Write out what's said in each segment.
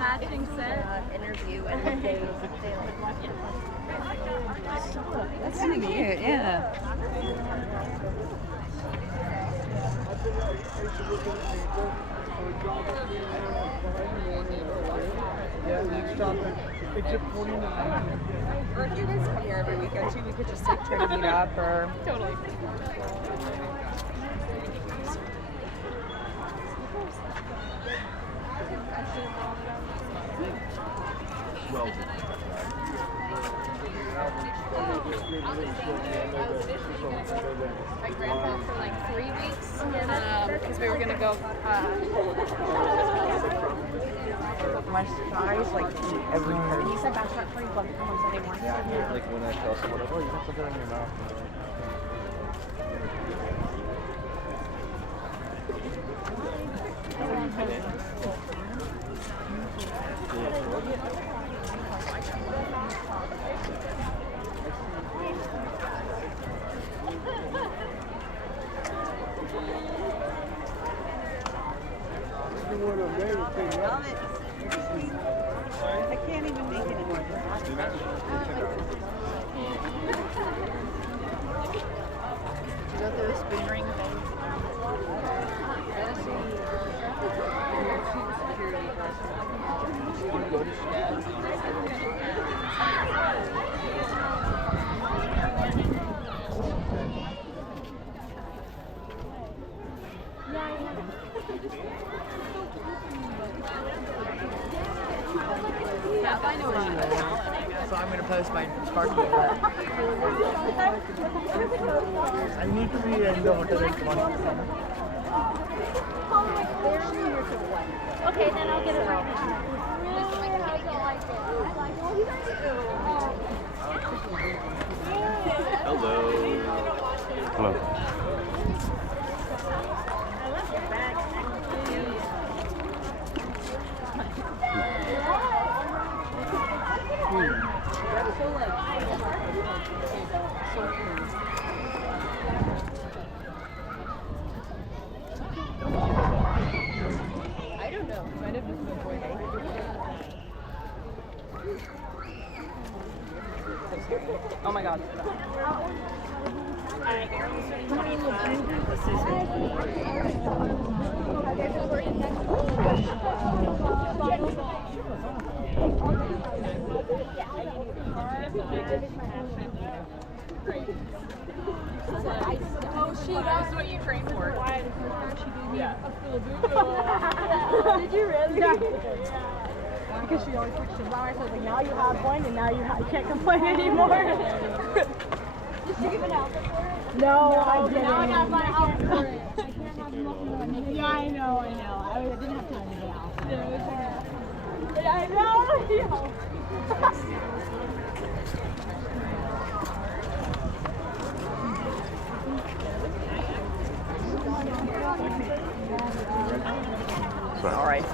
Matching set interview and they that's kind of cute, yeah. Yeah, next stop, exit 49. Or if you guys come here every weekend too, we could just like try to meet up or Totally. My grandpa for like 3 weeks because we were gonna go. my size like every person. He said bachelor party club to come on Sunday morning. Yeah, like when I tell someone, oh, you have something in your mouth. I can't even make it anymore. Did you go through the spoon ring thing? Yeah, I know about it. So I'm gonna post my parking lot. I need to be in the hotel at 1. Okay, then I'll get it out. Hello. Hello. I don't know. Might have just been boy Oh my god. Oh, she knows what you trained for. Yeah. Did you really? Yeah. Because she always texts wow, I said like now you have one and now you can't complain anymore. Did she give an outfit for it? No, I didn't. Now I gotta buy an outfit for it. I can't have nothing. Yeah, I know. I didn't have time to get out. Yeah, I know. All right.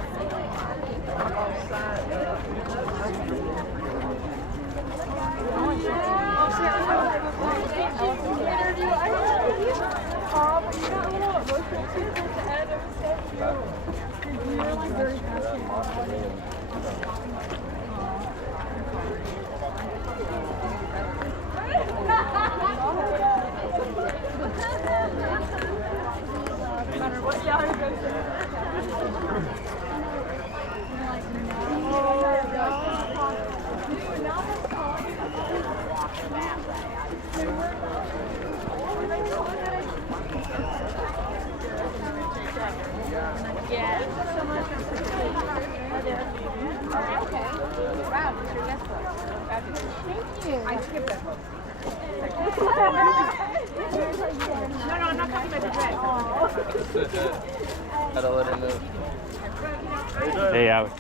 How to let him know. Hey, Alex.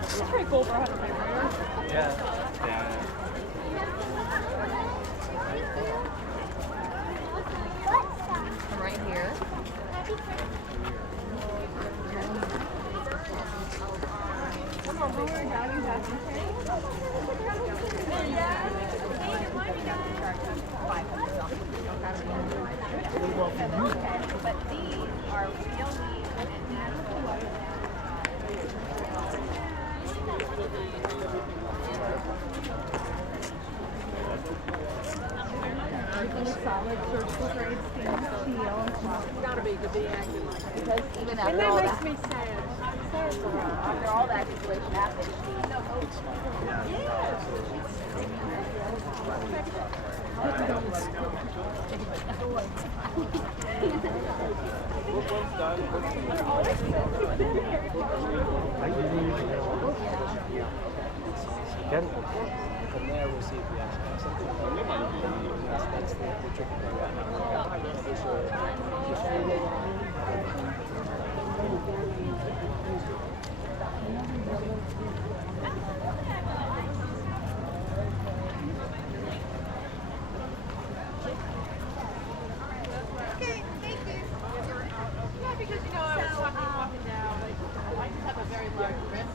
It's pretty cool for her. Yeah. I'm right here. But these are real leaves and natural water. Solid surgical grade stainless steel. It's gotta be to be acting like that. Because even And after that all makes that, me sad. after all that situation happened, she no hope. From there, we'll see if we actually have something. That's the tricky part right now. For sure. Because you know, I was walking down. I just have a very large wrist.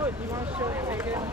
Oh, do you want to show it again?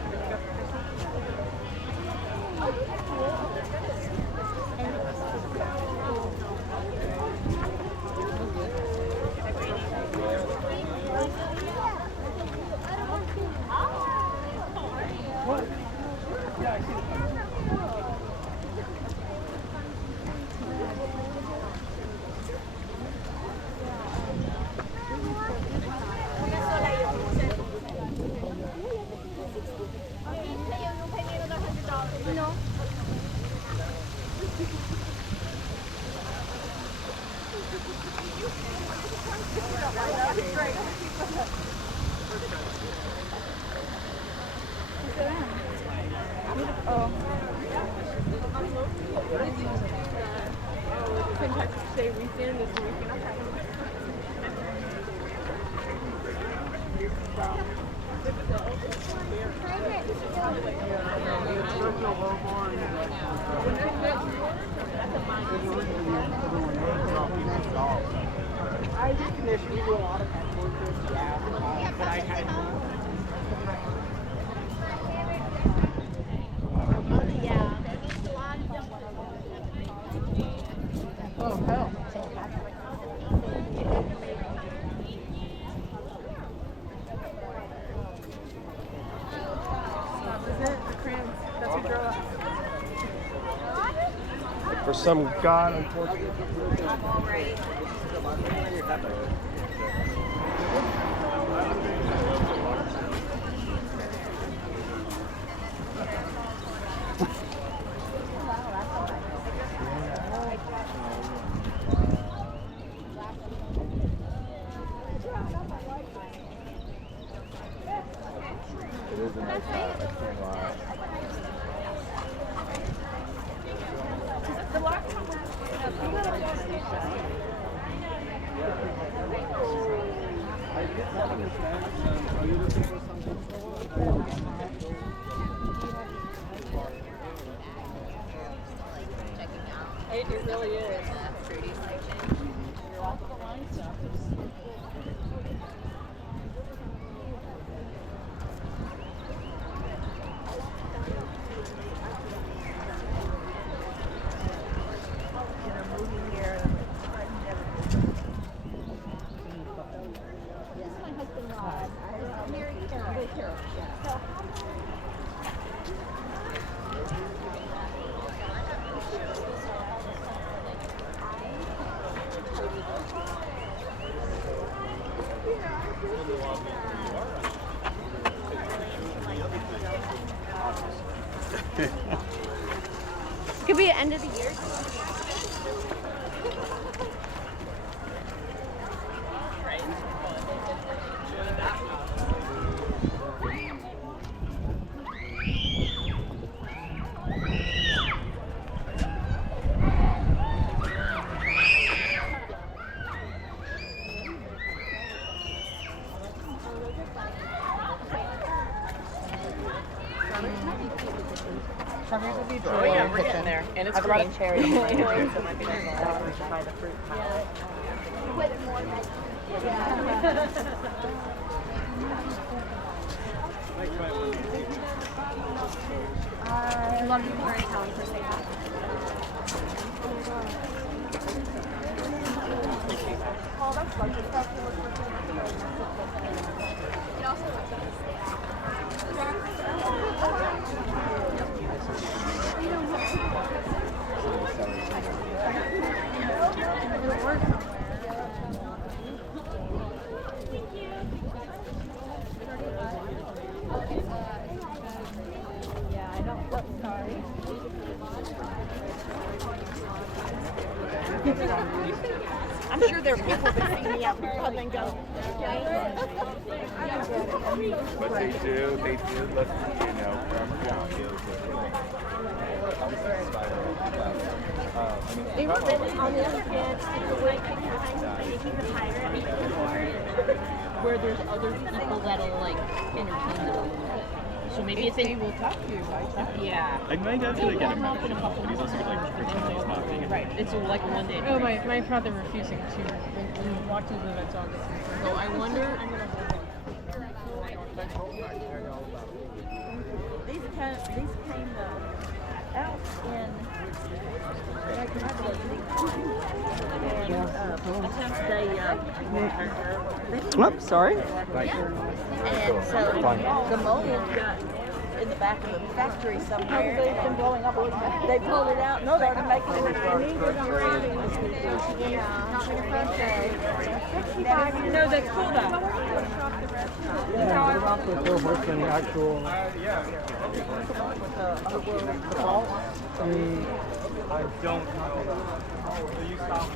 St. Patrick's Day weekend this weekend. I just initially do a lot of headboard, yeah, but I kind of. Oh, hell. That was it, the crayons. That's what drew us. For some god, unfortunately. It is a nice hat, I can't lie. The last time we Are you looking for something? It really is. Could be an end of the year. Oh yeah, we're getting there. And And it's green cherry. So it might be nice to buy the fruit. I love you more in town for saying that. Oh, that's lovely. It also looks like Yeah, I know. Oh, sorry. I'm sure there are people that see me out in front and go, But they do let you know from they were really on the other hand, Where there's other people that'll like entertain them. So maybe if they will talk to you, right? Yeah. Like my dad's gonna get a membership, but he's also gonna like pretend he's not being Right. It's like a one day. Oh, my father refusing to when we walk to the events all the time. So I wonder. these came out in Oops, sorry. and so the mold got in the back of the factory somewhere. They've been blowing up. They pulled it out. No, they're making it. No, that's cool though. I don't know. Will you stop?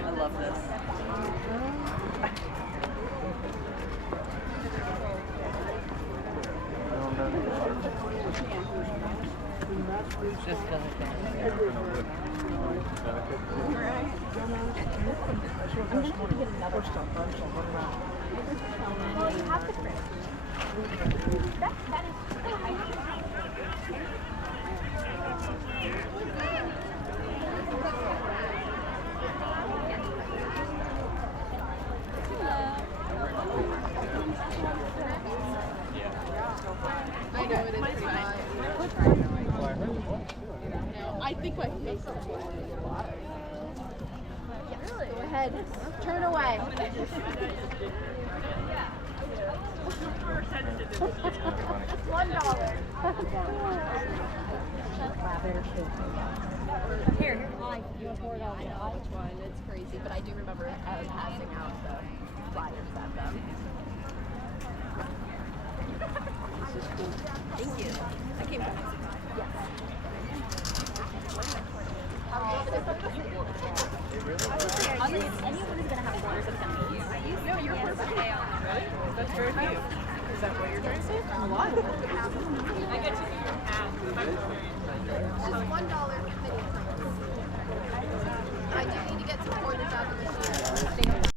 I love this. Just like that. Well, you have the fridge. That I know it is pretty hot. No, I think my face is Go ahead. Turn away. $1. Here, you have $4. I know which one. It's crazy, but I do remember passing out the flyers at them. Thank you. I came from Mexico. Yes. Anyone is gonna have quarters of pennies. No, you're perfect. Really? That's very cute. Is that what you're trying to say? A lot. I get to do your half.